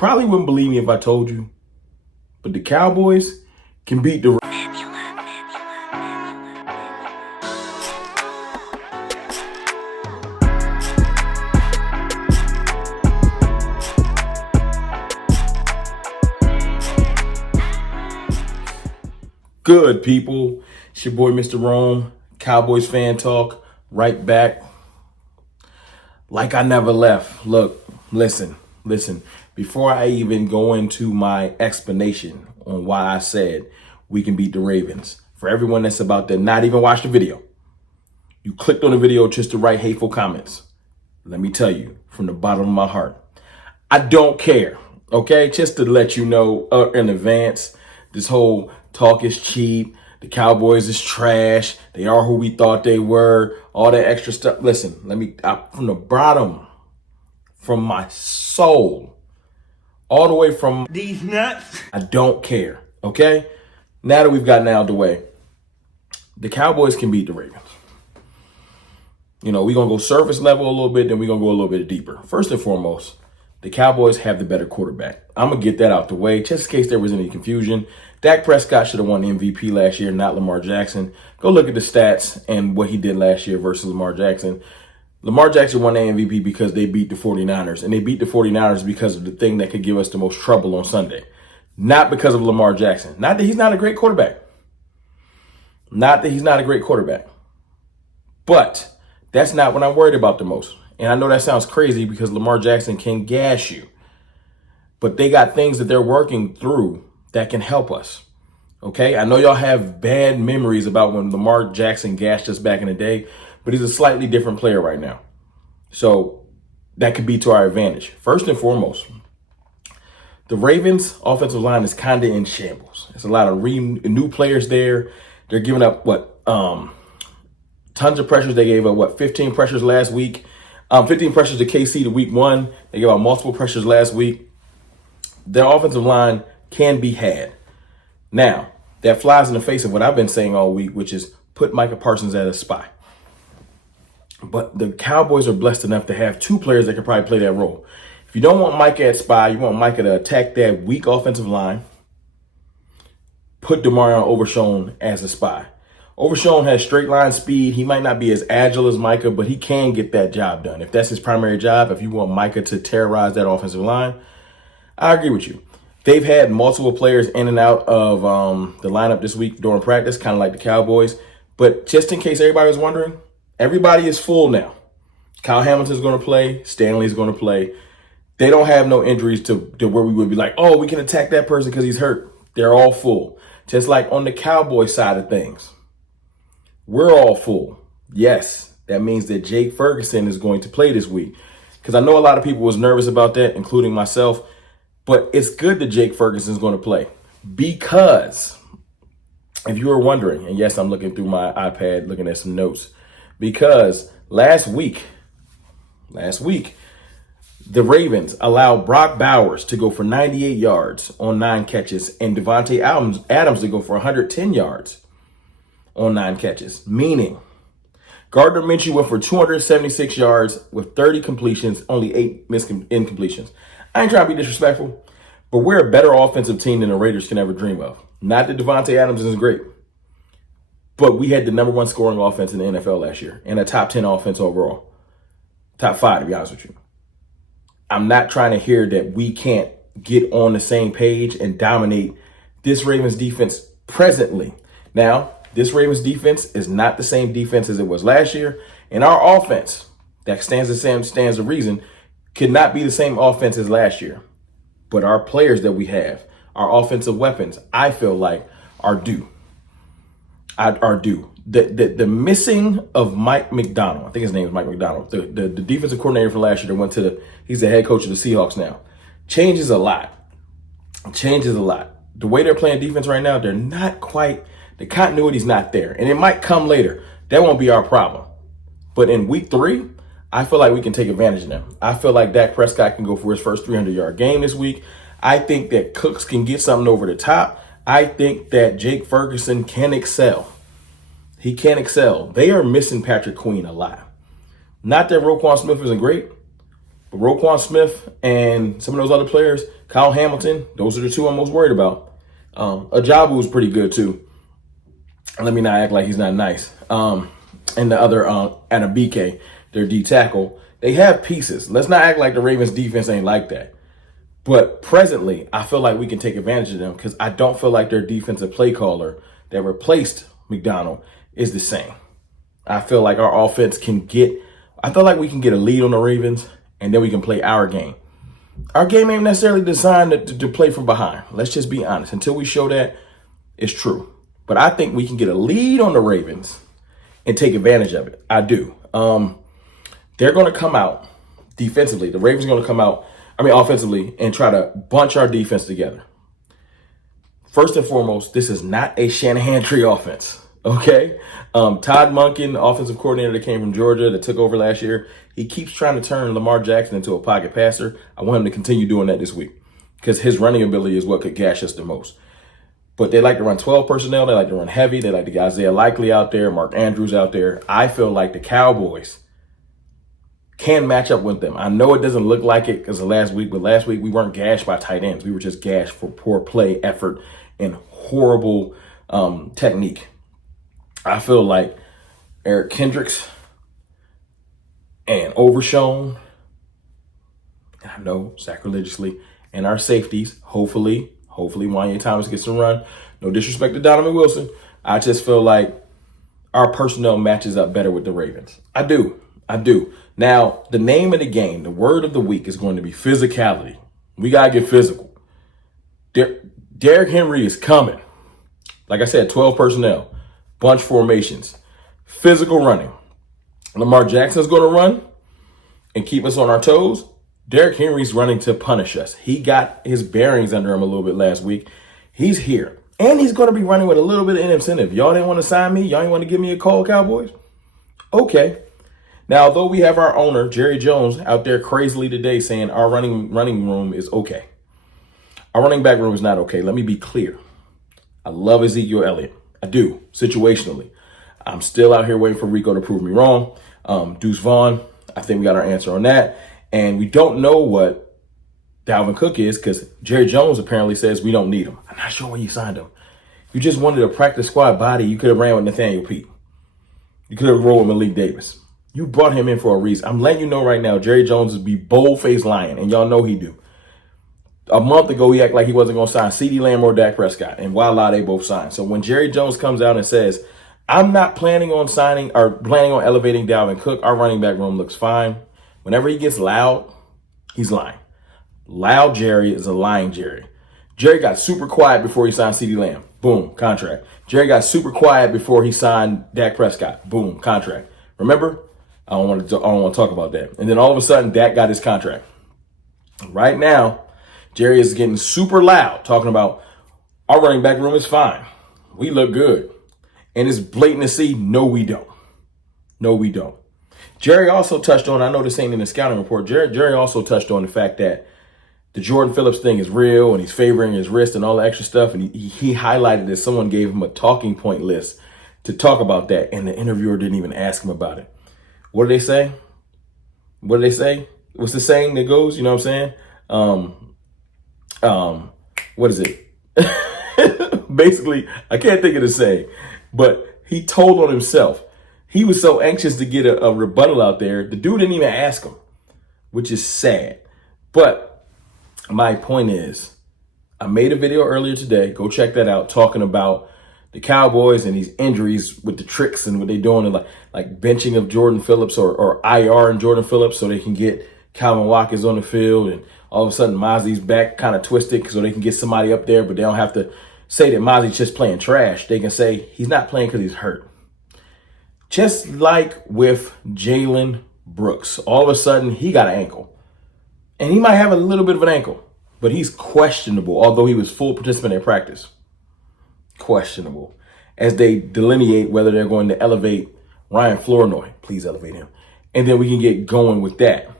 probably wouldn't believe me if I told you, but the Cowboys can beat the good people. It's your boy, Mr. Rome, Cowboys fan talk, right back. Like I never left. Look, listen. Before I even go into my explanation on why I said we can beat the Ravens, for everyone that's about to not even watch the video, you clicked on the video just to write hateful comments. Let me tell you from the bottom of my heart, I don't care. Okay, just to let you know in advance, this whole talk is cheap. The Cowboys is trash. They are who we thought they were. All that extra stuff. Listen, from the bottom, from my soul, all the way from these nuts, I don't care. Okay? Now that we've gotten out of the way, the Cowboys can beat the Ravens. You know, we're going to go surface level a little bit, then we're going to go a little bit deeper. First and foremost, the Cowboys have the better quarterback. I'm going to get that out the way, just in case there was any confusion. Dak Prescott should have won MVP last year, not Lamar Jackson. Go look at the stats and what he did last year versus Lamar Jackson. Lamar Jackson won the MVP because they beat the 49ers, and they beat the 49ers because of the thing that could give us the most trouble on Sunday. Not because of Lamar Jackson. Not that he's not a great quarterback. But that's not what I'm worried about the most. And I know that sounds crazy because Lamar Jackson can gas you. But they got things that they're working through that can help us. Okay? I know y'all have bad memories about when Lamar Jackson gassed us back in the day, but he's a slightly different player right now. So that could be to our advantage. First and foremost, the Ravens' offensive line is kind of in shambles. There's a lot of new players there. They're giving up, tons of pressures. They gave up, 15 pressures last week. 15 pressures to KC to week 1. They gave out multiple pressures last week. Their offensive line can be had. Now, that flies in the face of what I've been saying all week, which is put Micah Parsons as a spy. But the Cowboys are blessed enough to have 2 players that can probably play that role. If you don't want Micah at spy, you want Micah to attack that weak offensive line, put Demarion Overshown as a spy. Overshown has straight line speed. He might not be as agile as Micah, but he can get that job done. If that's his primary job, if you want Micah to terrorize that offensive line, I agree with you. They've had multiple players in and out of the lineup this week during practice, kind of like the Cowboys. But just in case everybody was wondering, everybody is full now. Kyle Hamilton's going to play. Stanley's going to play. They don't have no injuries to where we would be like, oh, we can attack that person because he's hurt. They're all full. Just like on the Cowboy side of things, we're all full. Yes, that means that Jake Ferguson is going to play this week. Because I know a lot of people was nervous about that, including myself. But it's good that Jake Ferguson is going to play. Because if you were wondering, and yes, I'm looking through my iPad, looking at some notes. Because last week, the Ravens allowed Brock Bowers to go for 98 yards on 9 catches and Devontae Adams to go for 110 yards on 9 catches. Meaning, Gardner Minshew went for 276 yards with 30 completions, only 8 incompletions. I ain't trying to be disrespectful, but we're a better offensive team than the Raiders can ever dream of. Not that Devontae Adams is great, but we had the number 1 scoring offense in the NFL last year and a top 10 offense overall. Top 5, to be honest with you. I'm not trying to hear that we can't get on the same page and dominate this Ravens defense presently. Now, this Ravens defense is not the same defense as it was last year, and our offense, that stands to reason, could not be the same offense as last year. But our players that we have, our offensive weapons, I feel like are due. The missing of Mike McDonald, I think his name is Mike McDonald, the defensive coordinator for last year that he's the head coach of the Seahawks now, changes a lot. The way they're playing defense right now, they're not quite, the continuity's not there. And it might come later. That won't be our problem. But in week 3, I feel like we can take advantage of them. I feel like Dak Prescott can go for his first 300-yard game this week. I think that Cooks can get something over the top. I think that Jake Ferguson can excel. He can excel. They are missing Patrick Queen a lot. Not that Roquan Smith isn't great, But Roquan Smith and some of those other players, Kyle Hamilton, those are the two I'm most worried about. Ajabu was pretty good too. Let me not act like he's not nice. And the other, Anabike, their D tackle, they have pieces. Let's not act like the Ravens defense ain't like that. But presently, I feel like we can take advantage of them because I don't feel like their defensive play caller that replaced McDonald is the same. I feel like our offense I feel like we can get a lead on the Ravens and then we can play our game. Our game ain't necessarily designed to play from behind. Let's just be honest. Until we show that, it's true. But I think we can get a lead on the Ravens and take advantage of it. I do. They're going to come out defensively. The Ravens are going to come out, offensively, and try to bunch our defense together. First and foremost, this is not a Shanahan tree offense, okay? Todd Monken, offensive coordinator that came from Georgia that took over last year, he keeps trying to turn Lamar Jackson into a pocket passer. I want him to continue doing that this week because his running ability is what could gash us the most. But they like to run 12 personnel. They like to run heavy. They like to get Isaiah Likely out there, Mark Andrews out there. I feel like the Cowboys can match up with them. I know it doesn't look like it because of last week, but last week we weren't gashed by tight ends. We were just gashed for poor play, effort, and horrible technique. I feel like Eric Kendricks and Overshown, I know sacrilegiously, and our safeties, hopefully Wanya Thomas gets some run. No disrespect to Donovan Wilson. I just feel like our personnel matches up better with the Ravens. I do. Now, the name of the game, the word of the week is going to be physicality. We got to get physical. Derrick Henry is coming. Like I said, 12 personnel, bunch formations, physical running. Lamar Jackson's going to run and keep us on our toes. Derrick Henry's running to punish us. He got his bearings under him a little bit last week. He's here. And he's going to be running with a little bit of incentive. Y'all didn't want to sign me? Y'all didn't want to give me a call, Cowboys? Okay. Now, although we have our owner, Jerry Jones, out there crazily today saying our running room is okay. Our running back room is not okay. Let me be clear. I love Ezekiel Elliott. I do, situationally. I'm still out here waiting for Rico to prove me wrong. Deuce Vaughn, I think we got our answer on that. And we don't know what Dalvin Cook is because Jerry Jones apparently says we don't need him. I'm not sure when you signed him. If you just wanted a practice squad body, you could have ran with Nathaniel Pete. You could have rolled with Malik Davis. You brought him in for a reason. I'm letting you know right now, Jerry Jones would be bold-faced lying, and y'all know he do. A month ago, he acted like he wasn't going to sign CeeDee Lamb or Dak Prescott, and voila, they both signed. So when Jerry Jones comes out and says, I'm not planning on signing or planning on elevating Dalvin Cook, our running back room looks fine. Whenever he gets loud, he's lying. Loud Jerry is a lying Jerry. Jerry got super quiet before he signed CeeDee Lamb. Boom, contract. Jerry got super quiet before he signed Dak Prescott. Boom, contract. Remember? I don't want to talk about that. And then all of a sudden, Dak got his contract. Right now, Jerry is getting super loud, talking about our running back room is fine. We look good. And it's blatant to see, no, we don't. No, we don't. Jerry also touched on, I know this ain't in the scouting report, Jerry also touched on the fact that the Jordan Phillips thing is real and he's favoring his wrist and all the extra stuff. And he highlighted that someone gave him a talking point list to talk about that. And the interviewer didn't even ask him about it. What did they say? What's the saying that goes? You know what I'm saying? What is it? Basically, I can't think of the saying, but he told on himself. He was so anxious to get a rebuttal out there. The dude didn't even ask him, which is sad. But my point is, I made a video earlier today. Go check that out, talking about the Cowboys and these injuries with the tricks and what they're doing, and like benching of Jordan Phillips or IR and Jordan Phillips so they can get Calvin Watkins on the field. And all of a sudden, Mozzie's back kind of twisted so they can get somebody up there, but they don't have to say that Mozzie's just playing trash. They can say he's not playing because he's hurt. Just like with Jalen Brooks, all of a sudden he got an ankle. And he might have a little bit of an ankle, but he's questionable, although he was full participant in practice. Questionable. As they delineate whether they're going to elevate Ryan Flournoy. Please elevate him. And then we can get going with that.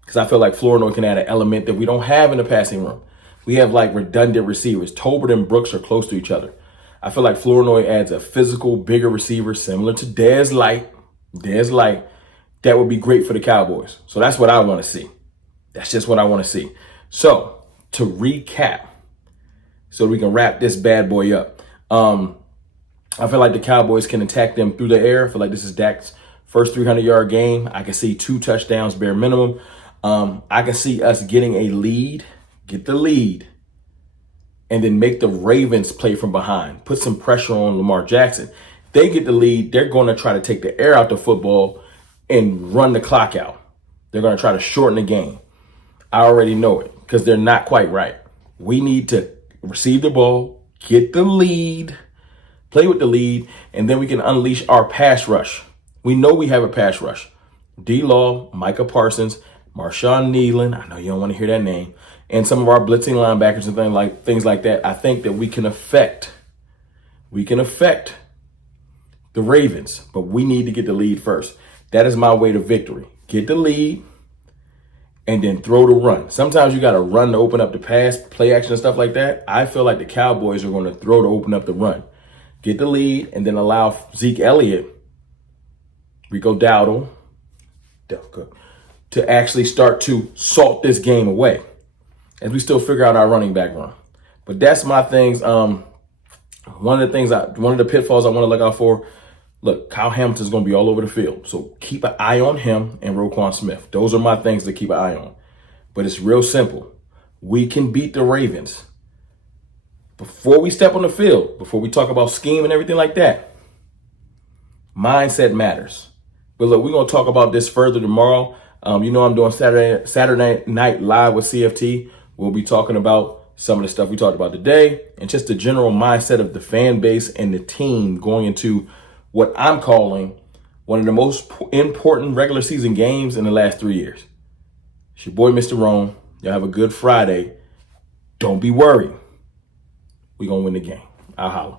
Because I feel like Flournoy can add an element that we don't have in the passing room. We have like redundant receivers. Tolbert and Brooks are close to each other. I feel like Flournoy adds a physical, bigger receiver similar to Dez Light. That would be great for the Cowboys. So that's what I want to see. That's just what I want to see. So to recap, so we can wrap this bad boy up. I feel like the Cowboys can attack them through the air. I feel like this is Dak's first 300-yard game. I can see 2 touchdowns bare minimum. I can see us getting a lead, get the lead, and then make the Ravens play from behind. Put some pressure on Lamar Jackson. They get the lead. They're going to try to take the air out the football and run the clock out. They're going to try to shorten the game. I already know it because they're not quite right. We need to receive the ball, get the lead, play with the lead, and then we can unleash our pass rush. We know we have a pass rush. D-Law, Micah Parsons, Marshawn Nealon, I know you don't want to hear that name, and some of our blitzing linebackers and things like that. I think that we can affect the Ravens, but we need to get the lead first. That is my way to victory. Get the lead and then throw the run. Sometimes you got to run to open up the pass, play action and stuff like that. I feel like the Cowboys are going to throw to open up the run. Get the lead and then allow Zeke Elliott, Rico Dowdle, to actually start to salt this game away as we still figure out our running back run. But that's my things. One of the pitfalls I want to look out for. Look, Kyle Hamilton's going to be all over the field. So keep an eye on him and Roquan Smith. Those are my things to keep an eye on. But it's real simple. We can beat the Ravens. Before we step on the field, before we talk about scheme and everything like that, mindset matters. But look, we're going to talk about this further tomorrow. I'm doing Saturday Night Live with CFT. We'll be talking about some of the stuff we talked about today and just the general mindset of the fan base and the team going into what I'm calling one of the most important regular season games in the last 3 years. It's your boy, Mr. Rome. Y'all have a good Friday. Don't be worried. We're going to win the game. I'll holla.